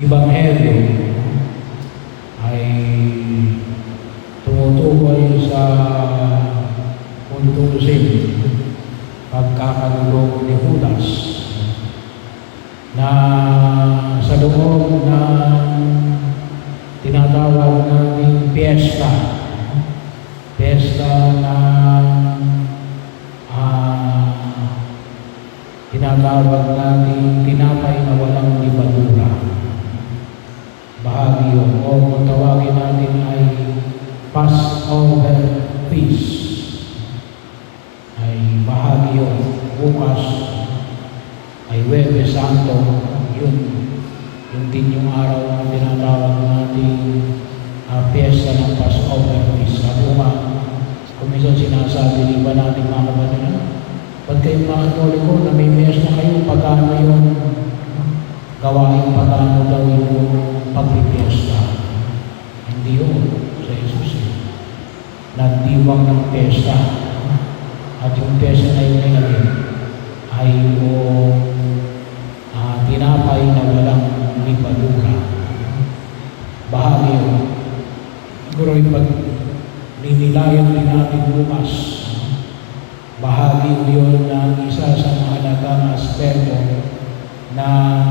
Ebanghelyo ay tumutukoy sa kuntusin pagkakalulong ni Judas na sa loob ng tinatawag nating piyesta ng tinatawag nating tinapay na walang libadura. Bahagi yun, o kung tawagin natin ay Passover Feast, ay bahagi yun. Bukas ay Huwebes Santo, yun din yung araw na tinatawag nating piyesta ng Passover Feast. Sabi nga, kung minsan sinasabi, di ba natin mga kapatid, ba't kayong mga Katoliko na may piyesta kayo, pagano yun? Gawain pagano daw yung pagpipiyesta. Hindi yun sa Jesus. Nagdiwang ng piyesta. At yung piyesta na yun ay yung tinapay na walang libadura. Bahagi yun. Siguro yung ninilayan din natin bukas. Bahagi yun ng isa sa mahalagang aspeto ng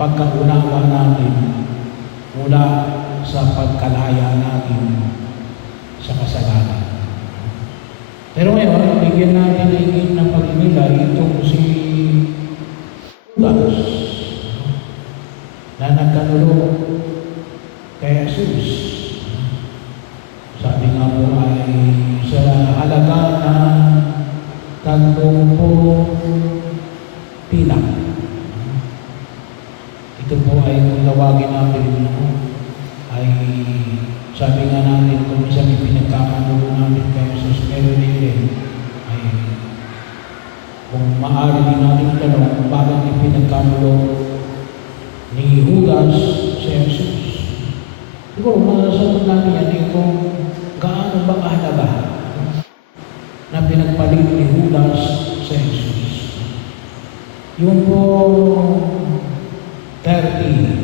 pagkaunawa natin mula sa pagkalaya natin sa kasalanan. Pero ngayon, bigyan natin higit ng pagninilay itong si Judas na nagkanulong kay Jesus. Sabi nga po ay sa halaga ng 30 pinak. Ito po ay kung tawagin natin ay sabi nga natin kung minsan pinagkakanulo natin kay Jesus, pero din ay kung maaari din natin tanong bakit ipinagkanulo ni Judas si Jesus. Siguro masasagot natin yan kung gaano ba kahalaga na pinagpalit ni Judas si Jesus. Yung po 30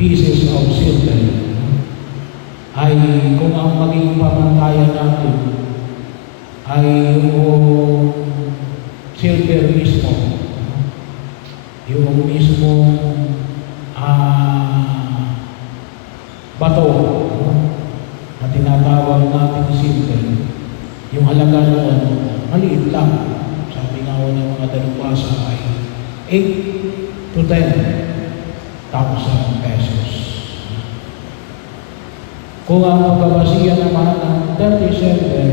pieces of silver ay kung ang maging pamantayan natin ay yung silver mismo, yung mismo bato na tinatawag natin silver, yung halaga noon maliit lang. Sabi nga ng mga dalubhasa ay 8 to 10,000 pesos. Kung ang pagbabasiya naman ng 30 silver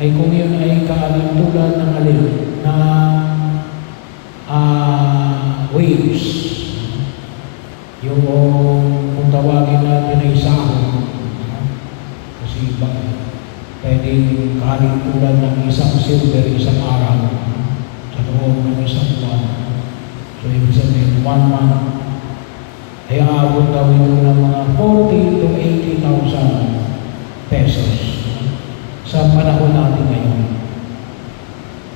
ay kung yun ay kaalintulan ng alin na waves, yung kung tawagin natin ay sahod, kasi iba pwedeng kaalintulan ng isang silver isang araw sa loob ng isang buwan. So, ibig sabihin, 1 month ay aabot daw ito ng mga 40,000 to 80,000 pesos sa panahon natin ngayon.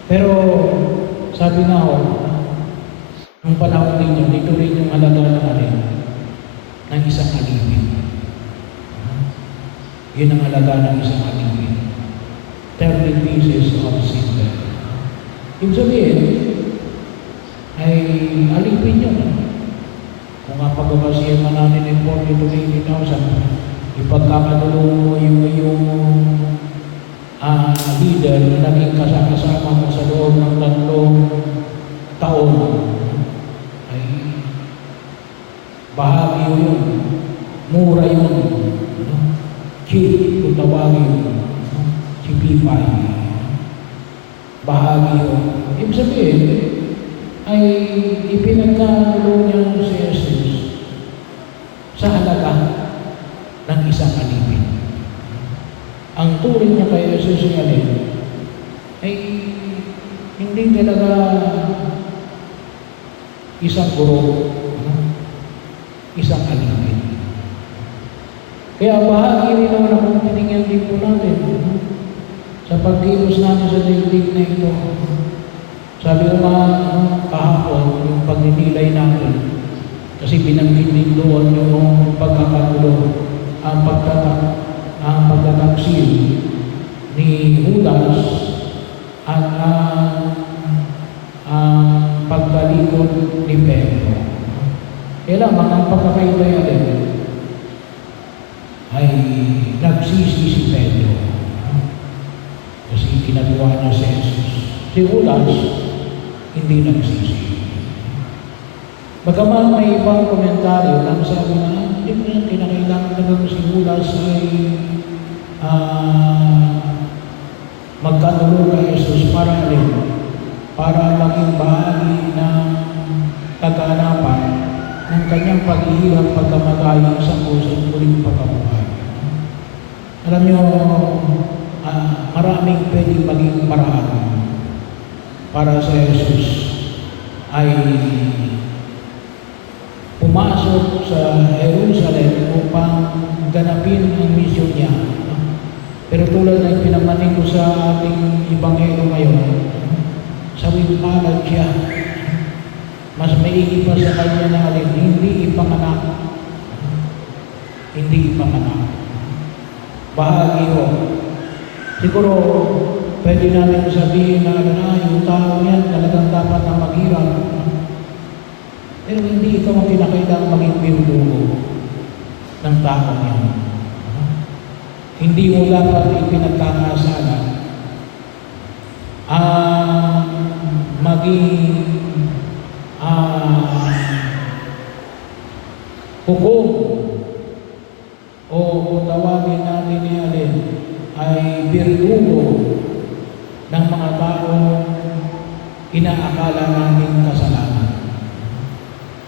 Pero, sabi nga ako, nung panahon ninyo, dito rin yung halaga ng alin ng isang alipin. Yun ang halaga ng isang alipin. 30 pieces of silver. Ibig sabihin, ay alipin yun. Kung nga pagbabasihan man natin yung 40,000 to 80,000, ipagkakatulong mo yung leader na naging kasama mo sa loob ng 3 taon, ay bahagi yun. Mura yun. Cheap, kung tawagin. Cheapify. Bahagi yun. Ibig sabihin, ay ipinagkakulong niya si Jesus sa halaga ng isang alipin. Ang turing niya kay Jesus yung alin ay hindi talaga isang guro, isang alipin. Kaya bahagi rin naman akong tinigyan din po natin sa pagkilos natin sa daigdig na ito. Sabi ko nga kahapon, yung pagkalikod ni Pedro. Kaya lamang ang pagkakaiba din ay nagsisi si Pedro kasi kinagawa niya si Jesus. Si Judas, hindi nagsisi. Bagaman may ibang komentaryo lang sabi na hindi mo yan kinakailangan talagang si Judas ay magkanulo kay Jesus para maging bahagi ng kaganapan ng kanyang paghihirap pagkamatayan sa kusang muling pagkabuhay. Alam niyo, maraming pwedeng maging paraan para sa Jesus ay pumasok sa Jerusalem upang ganapin ang misyon niya. Pero tulad ng pinamanin ko sa ating Ebanghelyo ngayon, sawing palad siya. Mas maigi pa sa kanya na alin, hindi ipanganak. Hindi ipanganak. Bahagi ho. Siguro, pwede namin sabihin na yung tao niyan talagang dapat na maghirap. Pero hindi ikaw ang kinakailangang maging birudugo ng tao niyan. Hindi mo dapat ipinagkakasala maging hukom o kung tawagin natin ni alin ay birtugo ng mga tao inaakala natin kasalanan.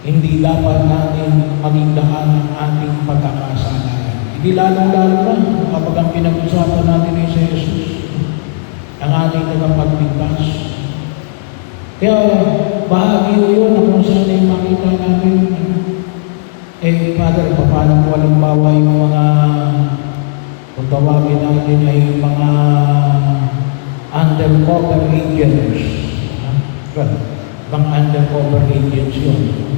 Hindi dapat natin maging daan ang ating pagkakasalanan. Hindi lalong-lalo na kapag ang pinag-usapan natin ay si Jesus, ang ating tagapagligtas. Kaya bahagi yun na kung saan ay makita natin, Father, paano po halimbawa yung mga, kung tawagin natin ay mga undercover agents. Mga undercover agents yun.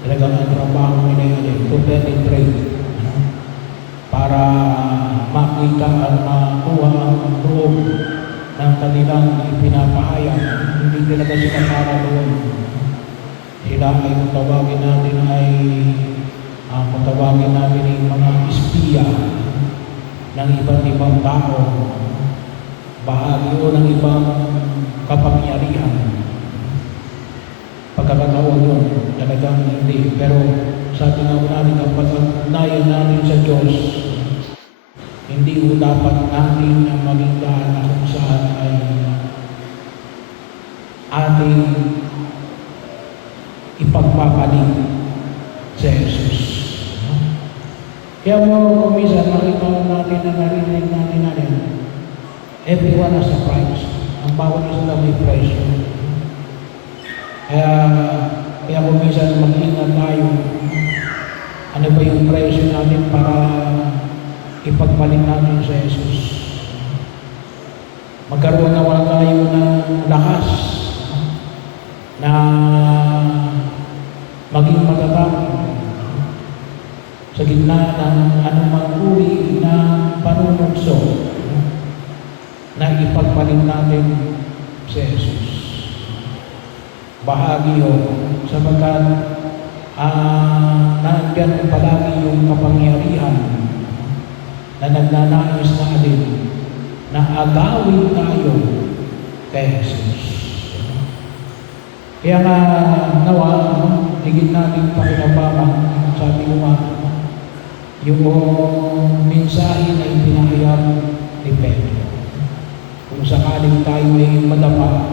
Talagang ang trabaho nila yun, to penetrate. Para makita at makuha ang loob ng kanilang ipinapahayag. Hindi talaga sila para doon. Sila ay kung tawagin natin ay mga espiya ng iba't ibang tao, bahagi o ng ibang kapangyarihan. Pagkakataon yun, talagang hindi. Pero sabi nga ko natin, kapag nayan natin sa Diyos, hindi ko dapat natin ang maging daan na kung saan ay ating ipagpapaling sa Jesus. Kaya mo kumisan, makita natin na narinig natin everyone has a price. Ang bawat isa lang may presyo. Kaya kumisan mag-ingat tayo. Ano ba yung presyo natin para ipagpaling natin sa Jesus? Magkaroon naman tayo ng lakas na maging matatag sa gitna ng anumang uri na panunugso na ipagpaling natin sa Jesus. Bahagi yun, sapagkat nandiyan palagi yung kapangyarihan na nagnanais na alin na agawin tayo kay Jesus. Kaya nga nawa, higit natin pakinabangan, sabi ko nga, yung mensahe na ipinahayag ni Pedro. Kung sakaling tayo ay madapa,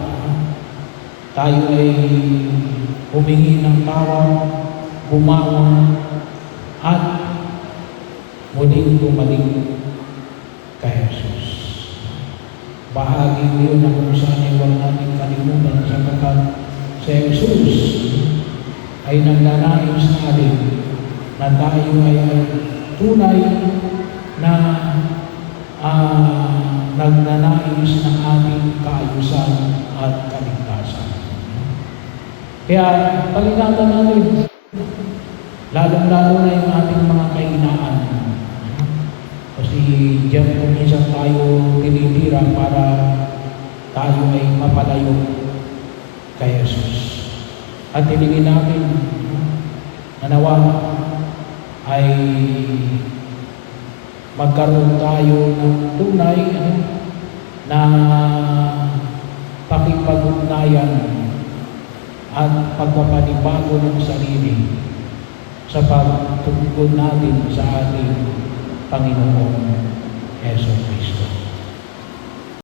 tayo ay humingi ng tawad, bumangon, at muling bumalik kay Jesus. Bahagi yun na kung saan ay huwag natin kalimutan sapagkat si Jesus ay nagnanais na alin na tayo ay tunay na nagnanais ng ating kaayusan at kaligtasan. Kaya palingatan natin, lalong-lalo na yung ating mga kahinaan. Kasi diyan kung minsan tayo tinitira para tayo ay mapalayo kay Jesus. At hilingin namin na nawa ay magkaroon tayo ng tunay na pakipag-ugnayan at pagpapanibago ng sarili sa pagtugon natin sa ating Panginoong Yeso Kristo.